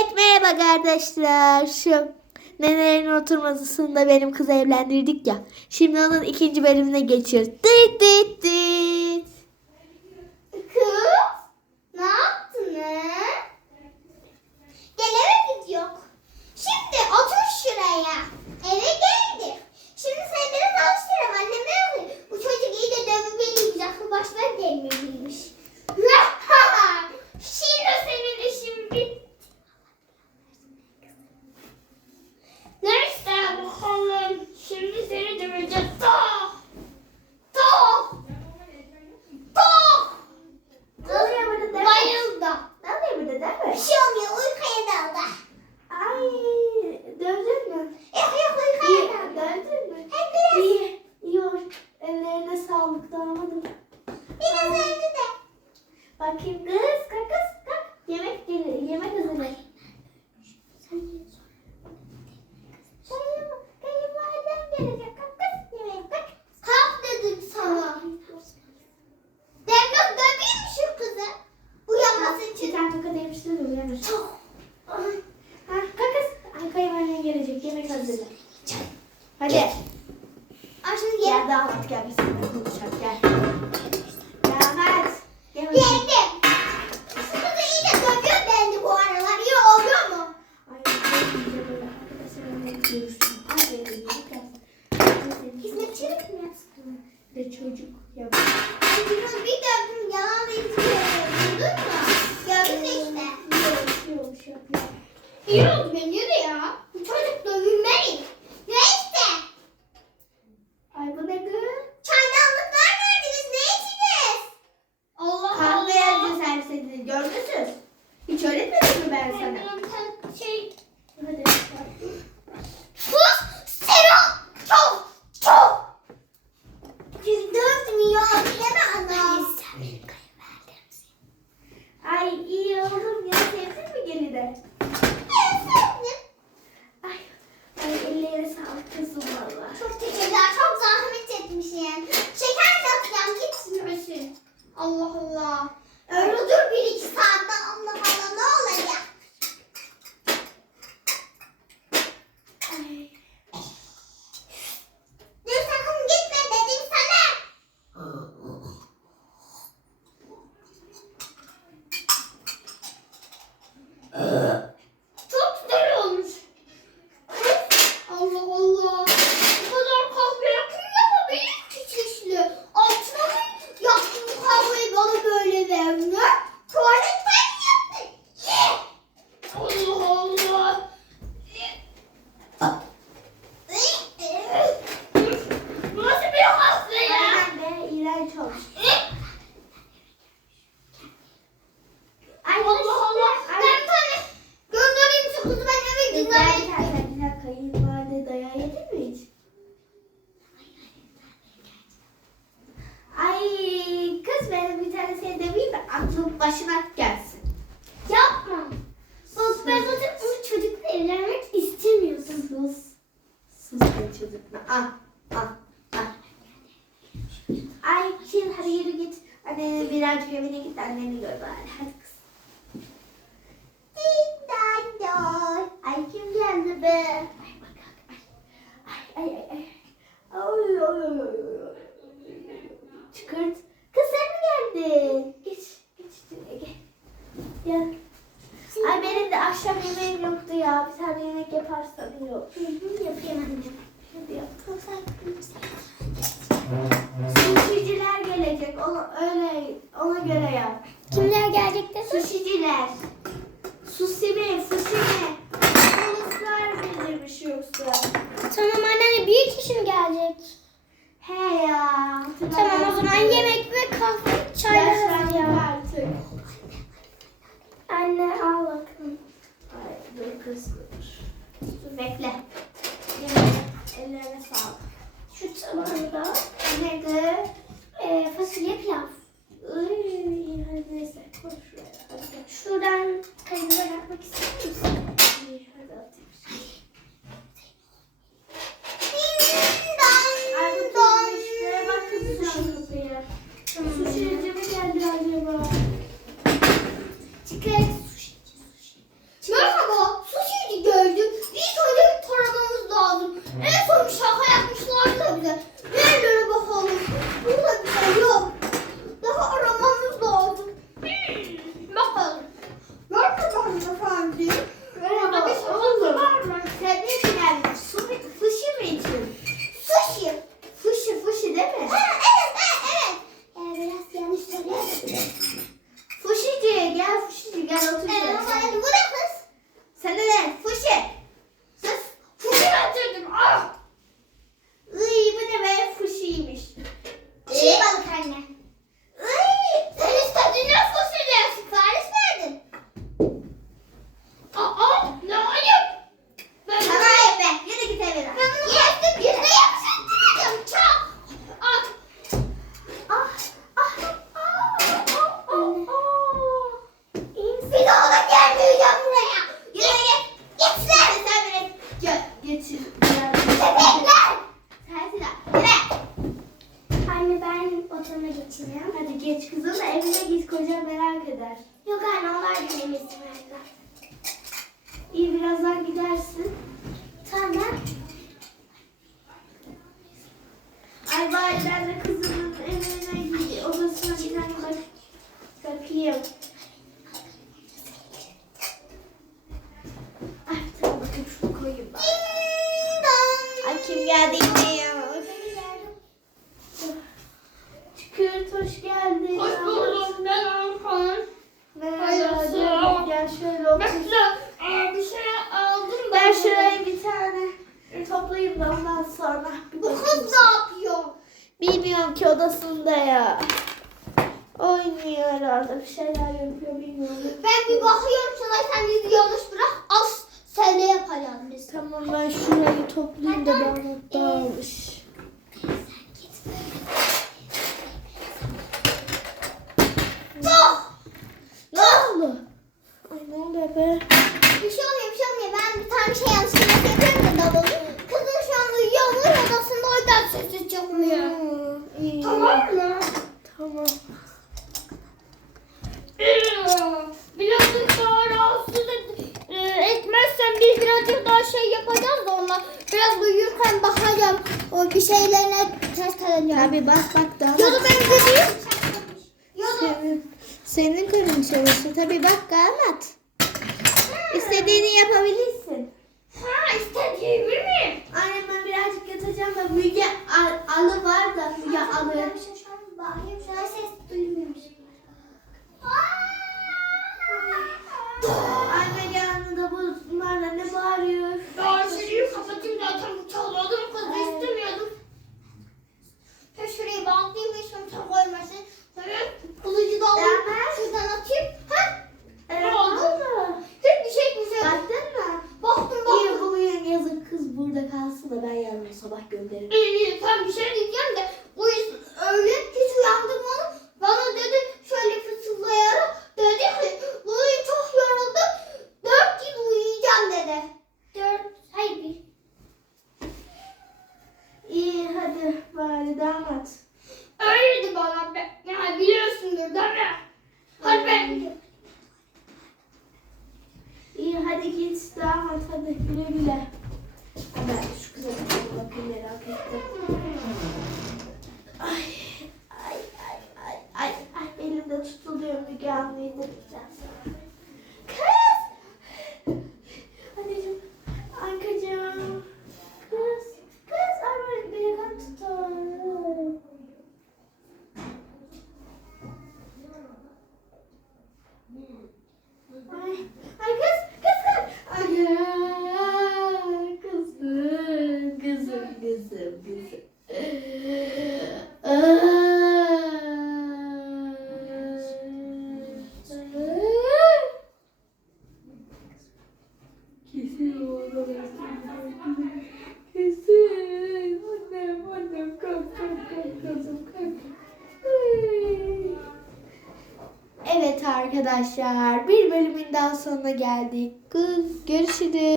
Evet merhaba arkadaşlar. Şu nenelerin oturma odasında benim kızı evlendirdik ya. Şimdi onun ikinci bölümüne geçiyoruz. Dıt dıt dıt. Kız, ne yaptınız? Gelemedik yok. Şimdi otur şuraya. Eve geldik. Şimdi sen biraz alıştırım. Annem ne yapıyor? Bu çocuk iyi de dövmeyi yiyecek. Bu başına gelmeliymiş. Şimdi senin işin bitti. Neyse bakalım. Şimdi seni döveceğiz. Tak. Tak. Tak. Ne oluyor burada değil mi? Bayıldı. Ne oluyor burada değil mi? Bir şey olmuyor. Uykuya daldı. Ay dövdün mü? Yok yok İyi uykuya daldı. dövdün mü? Hem biraz, İyi. İyi ol. Ellerine sağlık damadım. biraz önce de. Bakayım kız kalk kız kalk. Yemek gelir. Yemek hazırlar. Kayınvaliden gelecek. Kalk kız yemeğe kalk. Kalk dedim sana. Devlet döveyim mi şu kızı? Uyanması Bir için. tane tokat uyanır. Hizmetçilik mi yapsın? Bir de çocuk yap. Biraz bir dövdüm yalan da hiç Duydun mu? Gördün mü işte. İyi olmuş, iyi olmuş yap yap. İyi oldu bence de ya. Bu çocuk dövülmeli. Neyse. Ay bu ne kız? Çaydanlıklar nerede? Biz ne içeceğiz? Allah Kahve yazdı servis edildi. Gördünüz. Hiç öğretmedim mi ben sana? Ben şey... Hadi. Sus! Sero! Çok! Çok! Dövdüm ya. Deme ana. Sen benim kayınvalidemsin. Ay iyi oğlum ya sevdin mi gelini? Efendim? Ay, ay ellerine sağlık kızım valla. Çok teşekkürler. Çok zahmet etmişsin. Şeker de atacağım. Gitmiyorsun. Allah Allah. Öyle dur bir iki saatte. Allah Allah ne olacak? Ay. Dur sakın gitme dedim sana. Çok güzel olmuş. Allah Allah. Bu kadar kahve kim yapabilir ki çeşitli? Altına mı yaptın bu kahveyi bana böyle vermiyor? Tuvaletten mi yaptın? Ye. Allah Allah. Bu nasıl bir kahve ya? Aynen be iğrenç olmuş. Ay Allah Allah. Ben bir tane göndereyim şu kızı ben eve Güzel göndereyim. sen güzel kayınvalide dayağı yedin mi hiç? Ay kız tane seni demeyeyim de aklın başına gelsin. Yapma. Bak ben zaten bu çocukla evlenmek istemiyorum. Sus. Sus be çocukla. Ah ah ah. Ay şimdi hadi yürü git. Annenin birazcık evine git anneni gör bari. Hadi kız. Dindandoy. Ay kim geldi be? Ay bak ay ay ay ay. Ay ay ay ay ay. Çıkart. Geldin? Geç geç şuraya gel. Gel. Ay benim de akşam yemeğim yoktu ya. Bir tane yemek yaparsan iyi olur. Hı yapayım anne. Hadi yap. Sushi'ciler gelecek. Ona, öyle, ona göre yap. Kimler gelecek de sus. Sushi'ciler. Sushi mi? Sushi mi? Polisler bildirmiş yoksa. Tamam anne bir kişi mi gelecek? He ya. Tamam o zaman yemek ve kahve çaylar hazırlayalım. artık. Anne al bakalım. Ay dur kız dur. Dur bekle. Ellerine sağlık. Şu tabağında Ne kız? e, fasulye pilav. Iy, hadi neyse. Koy şuraya. Şuradan kayınıza yapmak ister misin? İyi, hadi atayım. Ay bu tutmuş. Şuraya bak kız şu mi ben oturma geçeceğim. Hadi geç kızım da evine git kocan merak eder. Yok anne onlar dinlemesin herhalde. İyi birazdan gidersin. Tamam. Ay bari ben de kızımın evine gidiyorum. Odasına Gel şöyle otur. Ben size e, bir şey aldım da. Ben şuraya bir tane toplayayım da ondan sonra bir Bu kız ne yapıyor? Bilmiyorum ki odasında ya. Oynuyor herhalde. Bir şeyler yapıyor bilmiyorum. Ben bir bakıyorum sana sen bizi yanlış bırak. Az sene yapacağız biz. Tamam ben şurayı toplayayım da damat dağılmış. Oh! Ne oldu? Ay ne oluyor be? Bir şey olmuyor, bir şey olmuyor. Ben bir tane şey yanlışlıkla yapıyorum da davulu. Kızım şu an uyuyor mu? Odasında o yüzden iyi. Tamam mı? Tamam. Birazcık daha rahatsız et, e, etmezsen biz birazcık daha şey yapacağız da onunla. Biraz uyurken bakacağım. O bir şeylerine test edeceğim. Tabii bak bak damat. Ya da ben da Senin, senin karın çalıştı. Tabii bak damat. İstediğini yapabilirsin. ha istediğimi mi? Annem yatacağım da Müge Al- Alı var da Müge Alı. Şu an bağırıyorum. Şu an ses duymuyormuş. Anne yanında bunlarla ne bağırıyor? Ben şurayı kapatayım zaten çalıyordum kızı istemiyordum. Ben şurayı bantlayayım hiç kimse koymasın. Evet, kılıcı da alayım. Tamam. Şuradan atayım. Ha? Ee, Ne oldu? mu? Hiçbir şey bir şey. Baktın mı? Baktım İyi baktım. bugün yazık kız burada kalsın da ben yarın sabah gönderirim. İyi iyi sen bir şey diyeceğim de bu iş öyle hiç uyandırmadım. Bana dedi şöyle fısıldayarak dedi ki bugün çok yoruldum. Dört yıl uyuyacağım dedi. Dört, hayır bir. İyi hadi bari damat. Öyle dedi bana. be- Yani biliyorsundur değil mi? Hadi ben İyi hadi git damat hadi güle güle. Ben şu kıza bir bakayım merak ettim. Ay ay ay ay ay ay elimde tutuluyor Müge Anlı'yı da biraz. Kız! Anneciğim, Ankacığım. Kız, kız ay ben bir yakan tutar. Ay, ay kız, kız, kız. Ay, ay, kızım, kızım, kızım, kızım. Ay. Kesin oğlum. Kesin. Annem, annem kalk, kalk, kalk kızım kalk. Ay. Evet arkadaşlar bir bölümün daha sonuna geldik. Görüşürüz.